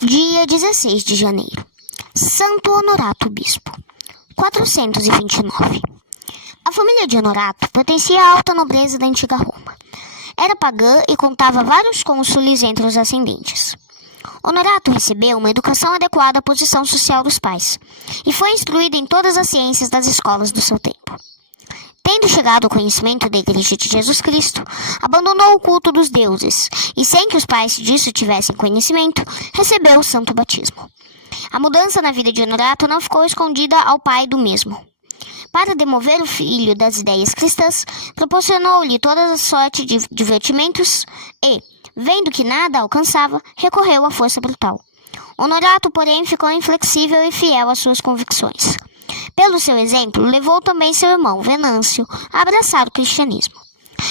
Dia 16 de janeiro. Santo Honorato Bispo. 429. A família de Honorato pertencia à alta nobreza da antiga Roma. Era pagã e contava vários cônsules entre os ascendentes. Honorato recebeu uma educação adequada à posição social dos pais e foi instruído em todas as ciências das escolas do seu tempo. Tendo chegado ao conhecimento da Igreja de Jesus Cristo, abandonou o culto dos deuses e, sem que os pais disso tivessem conhecimento, recebeu o santo batismo. A mudança na vida de Honorato não ficou escondida ao pai do mesmo. Para demover o filho das ideias cristãs, proporcionou-lhe toda a sorte de divertimentos e, vendo que nada alcançava, recorreu à força brutal. Honorato, porém, ficou inflexível e fiel às suas convicções. Pelo seu exemplo, levou também seu irmão, Venâncio, a abraçar o cristianismo.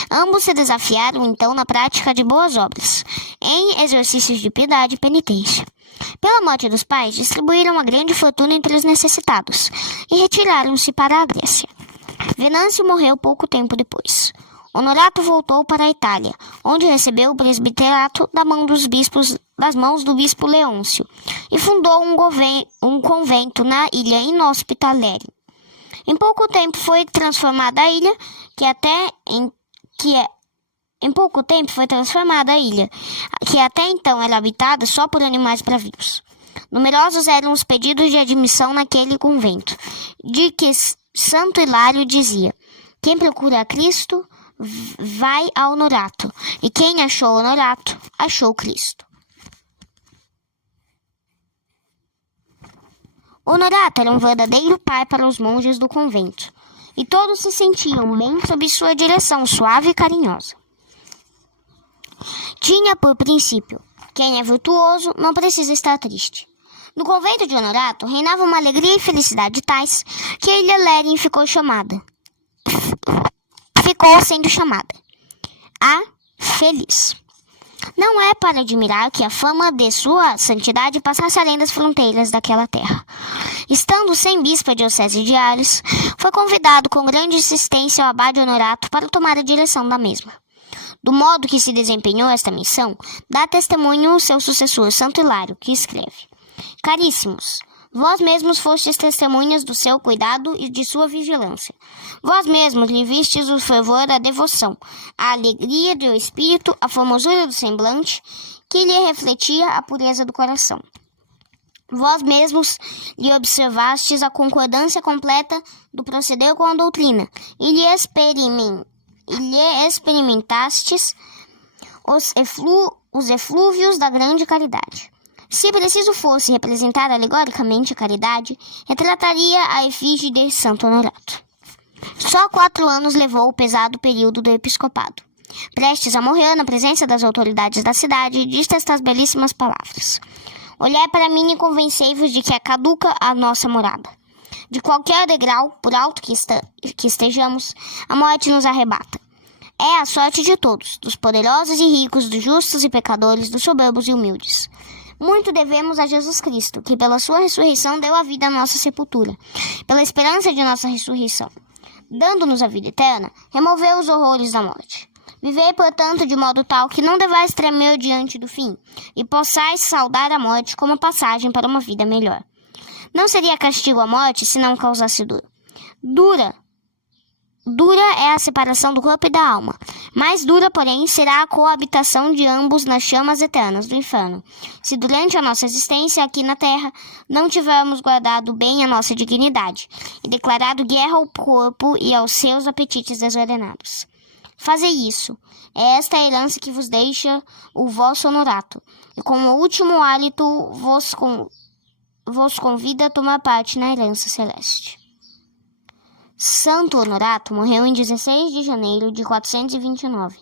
Ambos se desafiaram, então, na prática de boas obras, em exercícios de piedade e penitência. Pela morte dos pais, distribuíram uma grande fortuna entre os necessitados e retiraram-se para a Grécia. Venâncio morreu pouco tempo depois. Honorato voltou para a Itália, onde recebeu o presbiterato das mãos do bispo Leôncio, e fundou um convento na ilha inóspita Lério. Em pouco tempo foi transformada a ilha, que até então era habitada só por animais bravios. Numerosos eram os pedidos de admissão naquele convento, de que Santo Hilário dizia: quem procura a Cristo vai a Honorato, e quem achou Honorato, achou Cristo. Honorato era um verdadeiro pai para os monges do convento, e todos se sentiam bem sob sua direção suave e carinhosa. Tinha por princípio: quem é virtuoso não precisa estar triste. No convento de Honorato reinava uma alegria e felicidade tais que a ilha Lérin ficou sendo chamada a Feliz. Não é para admirar que a fama de sua santidade passasse além das fronteiras daquela terra. Estando sem bispo a diocese de Ares, foi convidado com grande insistência o abade Honorato para tomar a direção da mesma. Do modo que se desempenhou esta missão, dá testemunho o seu sucessor Santo Hilário, que escreve: Caríssimos, vós mesmos fostes testemunhas do seu cuidado e de sua vigilância. Vós mesmos lhe vistes o fervor, a devoção, a alegria do espírito, a formosura do semblante, que lhe refletia a pureza do coração. Vós mesmos lhe observastes a concordância completa do proceder com a doutrina, e lhe experimentastes os eflúvios da grande caridade. Se preciso fosse representar alegoricamente a caridade, retrataria a efígie de Santo Honorato. Só 4 anos levou o pesado período do episcopado. Prestes a morrer na presença das autoridades da cidade, disse estas belíssimas palavras: Olhai para mim e convencei-vos de que é caduca a nossa morada. De qualquer degrau, por alto que estejamos, a morte nos arrebata. É a sorte de todos, dos poderosos e ricos, dos justos e pecadores, dos soberbos e humildes. Muito devemos a Jesus Cristo, que pela sua ressurreição deu a vida à nossa sepultura, pela esperança de nossa ressurreição. Dando-nos a vida eterna, removeu os horrores da morte. Vivei, portanto, de modo tal que não devais tremer diante do fim, e possais saudar a morte como passagem para uma vida melhor. Não seria castigo a morte se não causasse dor. Dura é a separação do corpo e da alma. Mais dura, porém, será a coabitação de ambos nas chamas eternas do inferno, se durante a nossa existência aqui na terra não tivermos guardado bem a nossa dignidade e declarado guerra ao corpo e aos seus apetites desordenados. Fazei isso. É esta a herança que vos deixa o vosso Honorato, e com o último hálito vos convida a tomar parte na herança celeste. Santo Honorato morreu em 16 de janeiro de 429,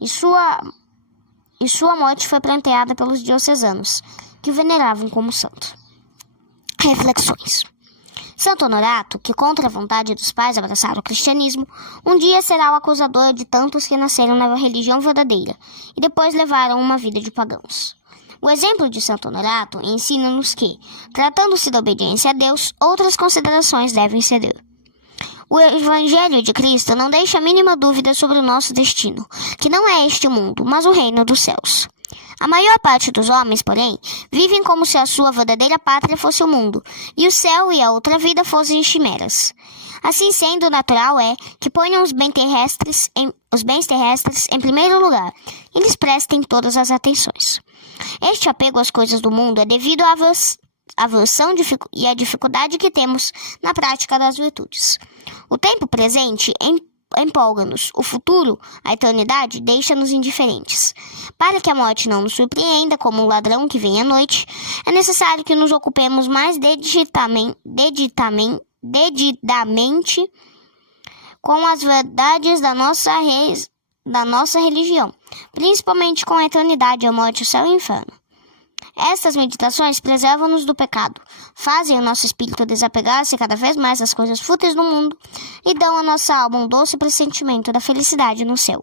e sua morte foi pranteada pelos diocesanos, que o veneravam como santo. Reflexões. Santo Honorato, que contra a vontade dos pais abraçara o cristianismo, um dia será o acusador de tantos que nasceram na religião verdadeira e depois levaram uma vida de pagãos. O exemplo de Santo Honorato ensina-nos que, tratando-se da obediência a Deus, outras considerações devem ceder. O Evangelho de Cristo não deixa a mínima dúvida sobre o nosso destino, que não é este mundo, mas o reino dos céus. A maior parte dos homens, porém, vivem como se a sua verdadeira pátria fosse o mundo, e o céu e a outra vida fossem chimeras. Assim sendo, natural é que ponham os bens terrestres em primeiro lugar e lhes prestem todas as atenções. Este apego às coisas do mundo é devido à aversão e à dificuldade que temos na prática das virtudes. O tempo presente empolga-nos, o futuro, a eternidade, deixa-nos indiferentes. Para que a morte não nos surpreenda como um ladrão que vem à noite, é necessário que nos ocupemos mais dedidamente com as verdades da nossa religião, principalmente com a eternidade, a morte, o céu e o inferno. Estas meditações preservam-nos do pecado, fazem o nosso espírito desapegar-se cada vez mais das coisas fúteis do mundo e dão à nossa alma um doce pressentimento da felicidade no céu.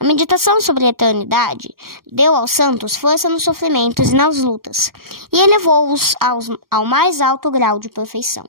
A meditação sobre a eternidade deu aos santos força nos sofrimentos e nas lutas, e elevou-os ao mais alto grau de perfeição.